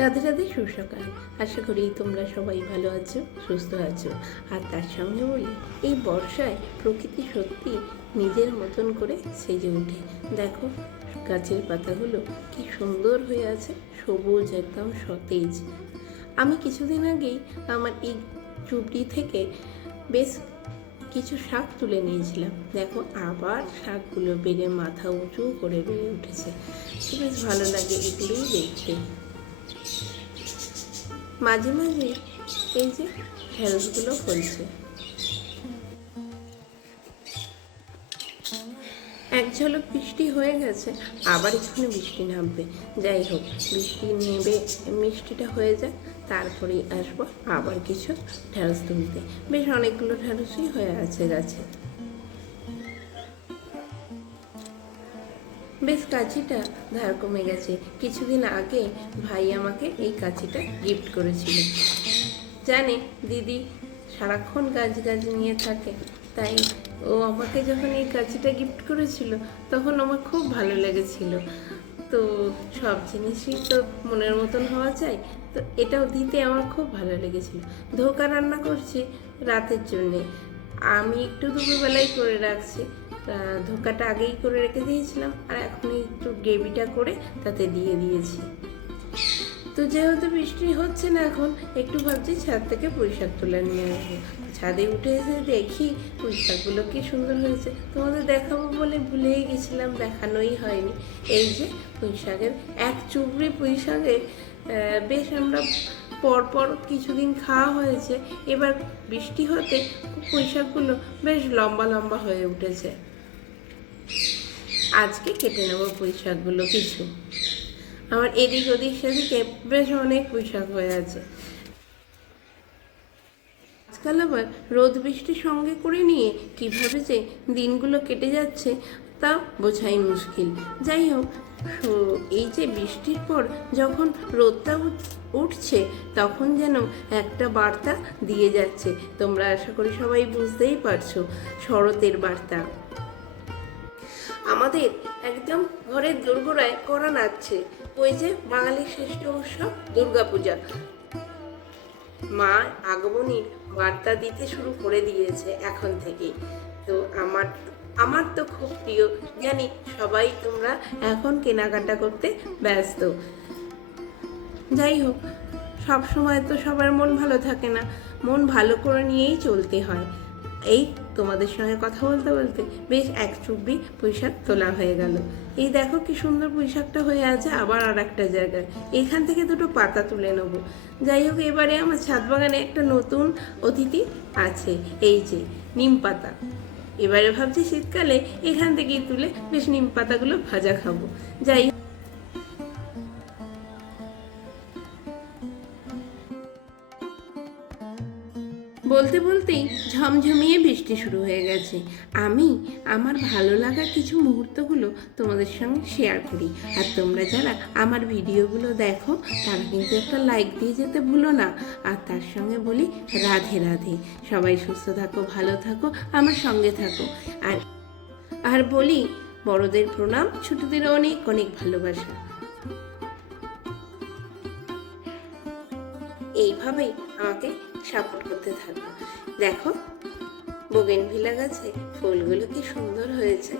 রাধে রাধে, সুসকাল। আশা করি তোমরা সবাই ভালো আছো, সুস্থ আছো। আর তার সঙ্গে বলি, এই বর্ষায় প্রকৃতি সত্যি নিজের মতন করে সেজে ওঠে। দেখো গাছের পাতাগুলো কি সুন্দর হয়ে আছে, সবুজ, একদম সতেজ। আমি কিছুদিন আগেই আমার এই চুবড়ি থেকে বেশ কিছু শাক তুলে নিয়েছিলাম। দেখো আবার শাকগুলো বেড়ে মাথা উঁচু করে বেড়ে উঠেছে। বেশ ভালো লাগে এগুলোই দেখতে। মাঝে মাঝে এই যে ঢেঁড়সগুলো ফলছে। এক ঝলক বৃষ্টি হয়ে গেছে, আবার এখানে বৃষ্টি নামবে। যাই হোক, বৃষ্টি নেবে, মিষ্টিটা হয়ে যায়, তারপরেই আসবো আবার কিছু ঢেঁড়স তুলতে। বেশ অনেকগুলো ঢেঁড়সই হয়ে আছে গাছে। বেশ কাঁচিটা ধার কমে গেছে। কিছুদিন আগে ভাই আমাকে এই কাঁচিটা গিফট করেছিল। জানে দিদি সারাক্ষণ গাছ নিয়ে থাকে, তাই ও আমাকে যখন এই কাঁচিটা গিফট করেছিল তখন আমার খুব ভালো লেগেছিল। তো সব জিনিসই তো মনের মতন হওয়া চাই, তো এটাও দিতে আমার খুব ভালো লেগেছিল। ধোকা রান্না করছি রাতের জন্যে, আমি একটু দুপুরবেলায় করে রাখছি। ধোকাটা আগেই করে রেখে দিয়েছিলাম, আর এখন একটু গ্রেভিটা করে তাতে দিয়ে দিয়েছি। তো যেহেতু বৃষ্টি হচ্ছে না এখন, একটু ভাবছি ছাদ থেকে পুঁই শাক তুলে নিয়ে আসবো। ছাদে উঠে এসে দেখি পুঁই শাকগুলো কি সুন্দর হয়েছে। তোমাদের দেখাবো বলে ভুলেই গেছিলাম, দেখানোই হয়নি। এই যে পুঁই শাকের এক চুবড়ি পুঁই শাকের বেশ আমরা পরপর কিছুদিন খাওয়া হয়েছে। এবার বৃষ্টি হতে পুঁই শাকগুলো বেশ লম্বা লম্বা হয়ে উঠেছে। আজকে কেটে নেবো পুঁই শাকগুলো কিছু। আমার এদিক ওদিক সেদিকে বেশ অনেক পুঁই শাক হয়ে আছে। আজকাল আবার রোদ বৃষ্টি সঙ্গে করে নিয়ে কিভাবে যে দিনগুলো কেটে যাচ্ছে তা বোঝাই মুশকিল। যাই হোক, এই যে বৃষ্টির পর যখন রোদটা উঠছে তখন যেন একটা বার্তা দিয়ে যাচ্ছে। তোমরা আশা করি সবাই বুঝতেই পারছো, শরতের বার্তা। আমাদের একদম ঘরের দোরগোড়ায় করা নাচছে। ওই যে বাঙালির শ্রেষ্ঠ উৎসব দুর্গাপূজা, মা আগমনীর বার্তা দিতে শুরু করে দিয়েছে এখন থেকেই। তো আমার তো খুব প্রিয়। জানি সবাই তোমরা এখন কেনাকাটা করতে ব্যস্ত। যাই হোক, সব সময় তো সবার মন ভালো থাকে না, মন ভালো করে নিয়েই চলতে হয়। এই তোমাদের সঙ্গে কথা বলতে বলতে বেশ এক চুবড়ি পুঁই শাক তোলা হয়ে গেল। এই দেখো কি সুন্দর পুঁই শাকটা হয়ে আছে আবার আর একটা জায়গায়। এখান থেকে দুটো পাতা তুলে নেব। যাই হোক, এবারে আমার ছাদ বাগানে একটা নতুন অতিথি আছে, এই যে নিম পাতা। এবারে ভাবছি শীতকালে এখান থেকেই তুলে বেশ নিম পাতাগুলো ভাজা খাবো। যাই বলতে বলতেই ঝমঝমিয়ে বৃষ্টি শুরু হয়ে গেছে। আমি আমার ভালো লাগা কিছু মুহূর্তগুলো তোমাদের সঙ্গে শেয়ার করি। আর তোমরা যারা আমার ভিডিওগুলো দেখো তারা কিন্তু একটা লাইক দিয়ে যেতে ভুলো না। আর তার সঙ্গে বলি রাধে রাধে। সবাই সুস্থ থাকো, ভালো থাকো, আমার সঙ্গে থাকো। আর বলি বড়দের প্রণাম, ছোটদের অনেক অনেক ভালোবাসা। এইভাবেই আমাকে সাপোর্ট করতে থাকো। দেখো বোগেনভিলা গাছে ফুলগুলো কি সুন্দর হয়েছে।